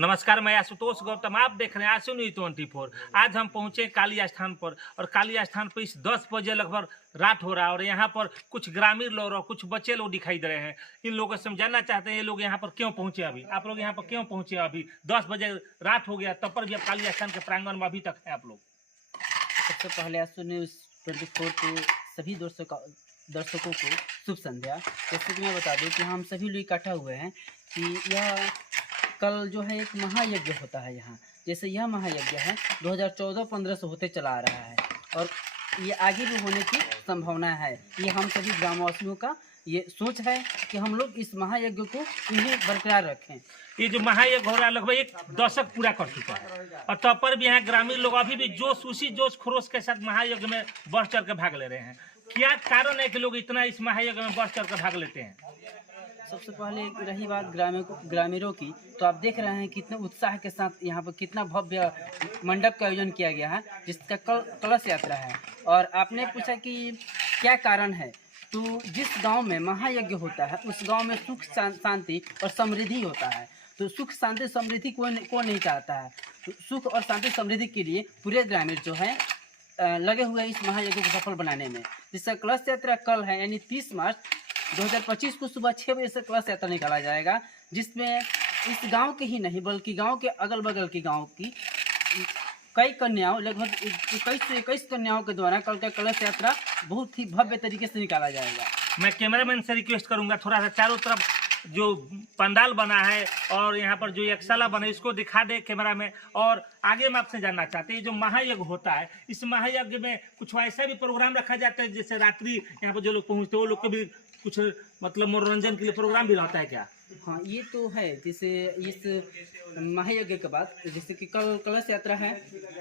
नमस्कार, मैं आशुतोष गौतम। आप देख रहे हैं आशु न्यूज 24। आज हम पहुंचे काली स्थान पर और काली स्थान पर इस 10 बजे लगभग रात हो रहा है और यहाँ पर कुछ ग्रामीण लोग और कुछ बच्चे लोग दिखाई दे रहे हैं। इन लोगों को समझाना चाहते हैं ये लोग यहाँ पर क्यों पहुंचे। अभी आप लोग यहाँ पर क्यों पहुंचे? अभी 10 बजे रात हो गया तब पर भी आप काली स्थान के प्रांगण में अभी तक है आप लोग। सबसे पहले आशु न्यूज 24 के सभी दर्शकों को शुभ संध्या। जैसे कि मैं बता दूं कि हम सभी लोग इकट्ठा हुए हैं कि यह कल जो है एक महायज्ञ होता है यहाँ। जैसे यह महायज्ञ है 2014-15 से होते चला आ रहा है और ये आगे भी होने की संभावना है। ये हम सभी ग्रामवासियों का ये सोच है कि हम लोग इस महायज्ञ को इन्हें बरकरार रखें। ये जो महायज्ञ हो रहा है लगभग 1 दशक पूरा कर चुका है और तब पर भी यहाँ ग्रामीण लोग अभी भी जोश खरोश के साथ महायज्ञ में बढ़ चढ़ के भाग ले रहे हैं। क्या कारण है कि लोग इतना इस महायज्ञ में बढ़ चढ़ कर भाग लेते हैं? सबसे पहले रही बात ग्रामीणों की, तो आप देख रहे हैं कितने उत्साह के साथ यहाँ पर कितना भव्य मंडप का आयोजन किया गया है जिसका कलश यात्रा है। और आपने पूछा कि क्या कारण है, तो जिस गांव में महायज्ञ होता है उस गांव में सुख शांति और समृद्धि होता है। तो सुख शांति समृद्धि कौन नहीं चाहता है। तो सुख और शांति समृद्धि के लिए पूरे ग्रामीण जो है लगे हुए इस महायज्ञ को सफल बनाने में। जिसका कलश यात्रा कल है यानी 30 मार्च 2025 को सुबह 6 बजे से कलश यात्रा निकाला जाएगा, जिसमें इस गांव के ही नहीं बल्कि गांव के अगल बगल के गांव की कई कन्याओं लगभग 21 से 21 कन्याओं के द्वारा कल का कलश यात्रा बहुत ही भव्य तरीके से निकाला जाएगा। मैं कैमरामैन से रिक्वेस्ट करूंगा थोड़ा सा चारों तरफ जो पंडाल बना है और यहाँ पर जो यक्षशाला बना है इसको दिखा दे कैमरा में। और आगे मैं आपसे जानना चाहते हैं जो महायज्ञ होता है इस महायज्ञ में कुछ ऐसा भी प्रोग्राम रखा जाता है जैसे रात्रि यहाँ पर जो लोग पहुँचते हैं वो लोग को भी कुछ मतलब मनोरंजन के लिए प्रोग्राम भी रहता है क्या? हाँ, ये तो है। जैसे इस महायज्ञ के बाद जैसे कि कल कलश यात्रा है,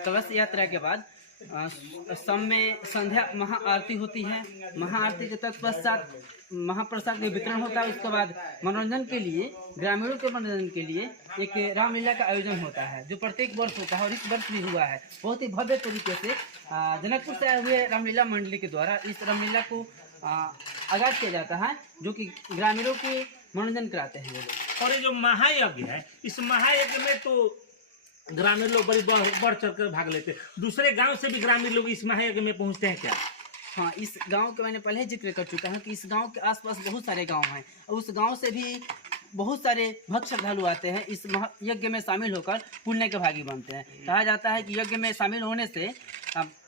कलश यात्रा के बाद शाम में संध्या महाआरती होती है। महाआरती के तत्पश्चात महाप्रसाद का वितरण होता है। उसके बाद मनोरंजन के लिए ग्रामीणों के मनोरंजन के लिए एक रामलीला का आयोजन होता है जो प्रत्येक वर्ष होता है और इस वर्ष भी हुआ है। बहुत ही भव्य तरीके से जनकपुर से आए हुए रामलीला मंडली के द्वारा इस रामलीला को आगाज किया जाता है जो कि ग्रामीणों के मनोरंजन कराते हैं वो लोग। और ये जो महायज्ञ है इस महायज्ञ में तो ग्रामीण लोग बड़ी बढ़ चढ़ कर भाग लेते हैं। दूसरे गांव से भी ग्रामीण लोग इस महायज्ञ में पहुंचते हैं क्या? हाँ, इस गांव के मैंने पहले जिक्र कर चुका हूँ कि इस गांव के आसपास बहुत सारे गांव हैं और उस गांव से भी बहुत सारे भक्त श्रद्धालु आते हैं। इस यज्ञ में शामिल होकर पुण्य के भागी बनते हैं। कहा जाता है कि यज्ञ में शामिल होने से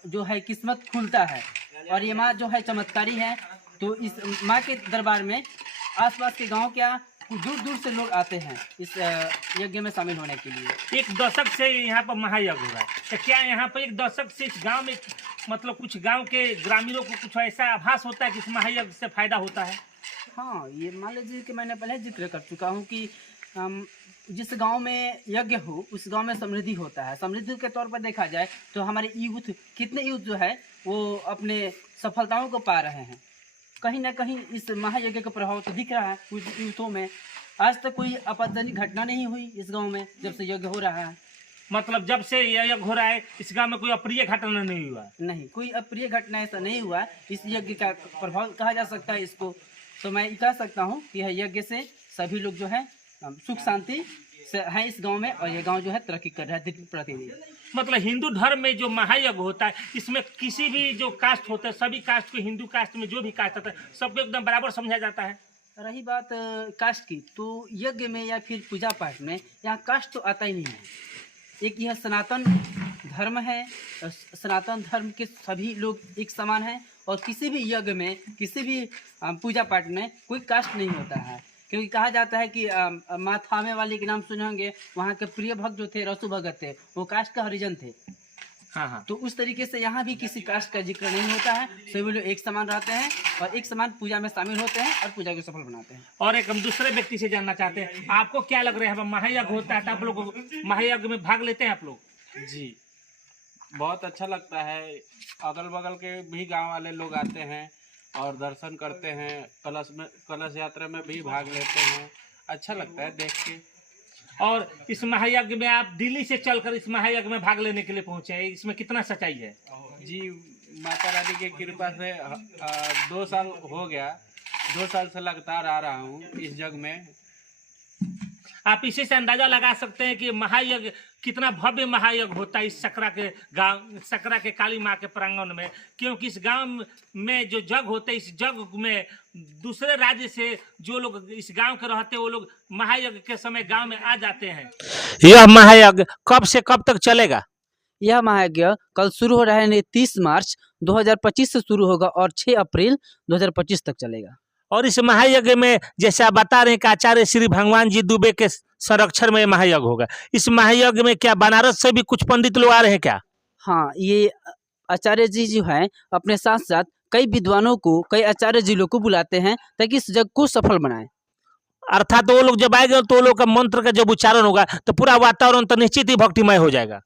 जो है किस्मत खुलता है और ये माँ जो है चमत्कारी है। तो इस माँ के दरबार में आसपास के गांव क्या दूर दूर से लोग आते हैं इस यज्ञ में शामिल होने के लिए। 1 दशक से यहाँ पर महायज्ञ हो रहा है, तो क्या यहाँ पर 1 दशक से इस गांव में मतलब कुछ गांव के ग्रामीणों को कुछ ऐसा आभास होता है कि इस महायज्ञ से फायदा होता है? हाँ, ये मान लीजिए कि मैंने पहले जिक्र कर चुका हूँ कि जिस गांव में यज्ञ हो उस गांव में समृद्धि होता है। समृद्धि के तौर पर देखा जाए तो हमारे यूथ कितने यूथ जो है वो अपने सफलताओं को पा रहे हैं। कहीं ना कहीं इस महायज्ञ का प्रभाव तो दिख रहा है कुछ यूथों में। आज तक कोई आपत्तिजनक घटना नहीं हुई इस गांव में जब से यज्ञ हो रहा है। मतलब जब से यज्ञ हो रहा है इस गांव में कोई अप्रिय घटना नहीं हुआ? नहीं, कोई अप्रिय घटना ऐसा नहीं हुआ। इस यज्ञ का प्रभाव कहा जा सकता है इसको। तो मैं कह सकता हूँ कि यह यज्ञ से सभी लोग जो है सुख शांति से हैं इस गांव में और यह गांव जो है तरक्की कर रहा है दिन प्रतिदिन। मतलब हिंदू धर्म में जो महायज्ञ होता है इसमें किसी भी जो कास्ट होता है सभी कास्ट को हिंदू कास्ट में जो भी कास्ट होता है सबको एकदम बराबर समझा जाता है। रही बात कास्ट की, तो यज्ञ में या फिर पूजा पाठ में यहाँ कास्ट तो आता ही नहीं है। एक यह सनातन धर्म है। सनातन धर्म के सभी लोग एक समान हैं और किसी भी यज्ञ में किसी भी पूजा पाठ में कोई कास्ट नहीं होता है। क्योंकि कहा जाता है कि माँ थामे वाली के नाम सुने होंगे, वहाँ के प्रिय भक्त जो थे रसु भगत थे वो कास्ट का हरिजन थे। हाँ। तो उस तरीके से यहाँ भी किसी कास्ट का जिक्र नहीं होता है। सभी लोग एक समान रहते हैं और एक समान पूजा में शामिल होते हैं और पूजा को सफल बनाते हैं। और एक हम दूसरे व्यक्ति से जानना चाहते हैं आपको क्या लग रहा है महायज्ञ होता है तो आप लोग महायज्ञ में भाग लेते हैं आप लोग? जी, बहुत अच्छा लगता है। अगल बगल के भी गांव वाले लोग आते हैं और दर्शन करते हैं। कलश यात्रा में भी भाग लेते हैं। अच्छा लगता है देख के। और इस महायज्ञ में आप दिल्ली से चलकर इस महायज्ञ में भाग लेने के लिए पहुंचे हैं, इसमें कितना सच्चाई है? जी, माता रानी की कृपा से 2 साल हो गया। 2 साल से लगातार आ रहा हूँ इस जग में। आप इसी से अंदाजा लगा सकते हैं कि महायज्ञ कितना भव्य महायज्ञ होता है इस सकरा के गांव, सकरा के काली माँ के प्रांगण में, क्योंकि इस गांव में जो जग होते हैं, इस जग में दूसरे राज्य से जो लोग इस गांव के रहते हैं वो लोग महायज्ञ के समय गांव में आ जाते हैं। यह महायज्ञ कब से कब तक चलेगा? यह महायज्ञ कल शुरू हो रहा है, 30 मार्च 2025 से शुरू होगा और 6 अप्रैल 2025 तक चलेगा। और इस महायज्ञ में जैसे आप बता रहे हैं कि आचार्य श्री भगवान जी दुबे के संरक्षण में महायज्ञ होगा, इस महायज्ञ में क्या बनारस से भी कुछ पंडित लोग आ रहे हैं क्या? हाँ, ये आचार्य जी जो हैं अपने साथ साथ कई विद्वानों को, कई आचार्य जी लोग को बुलाते हैं ताकि इस जग को सफल बनाएं। अर्थात वो लोग जब आएंगे तो वो लोग का मंत्र का जब उच्चारण होगा तो पूरा वातावरण तो निश्चित ही भक्तिमय हो जाएगा।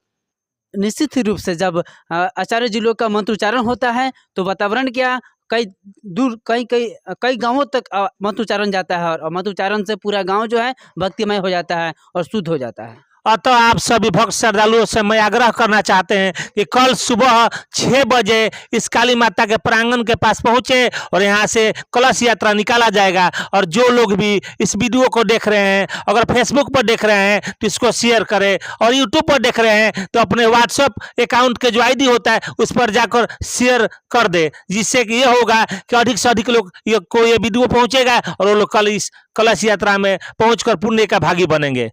निश्चित ही रूप से जब आचार्य जी लोग का मंत्रोच्चारण होता है तो वातावरण क्या, कई दूर कई गांवों तक मंत्रोच्चारण जाता है और मंत्रोच्चारण से पूरा गांव जो है भक्तिमय हो जाता है और शुद्ध हो जाता है। अतः आप सभी भक्त श्रद्धालुओं से मैं आग्रह करना चाहते हैं कि कल सुबह 6 बजे इस काली माता के प्रांगण के पास पहुंचे और यहाँ से कलश यात्रा निकाला जाएगा। और जो लोग भी इस वीडियो को देख रहे हैं, अगर फेसबुक पर देख रहे हैं तो इसको शेयर करें, और यूट्यूब पर देख रहे हैं तो अपने व्हाट्सएप अकाउंट के जो ID होता है उस पर जाकर शेयर कर दे, जिससे कि ये होगा कि अधिक से अधिक लोग को ये वीडियो पहुँचेगा और वो लोग कल इस कलश यात्रा में पहुँच कर पुण्य का भागी बनेंगे।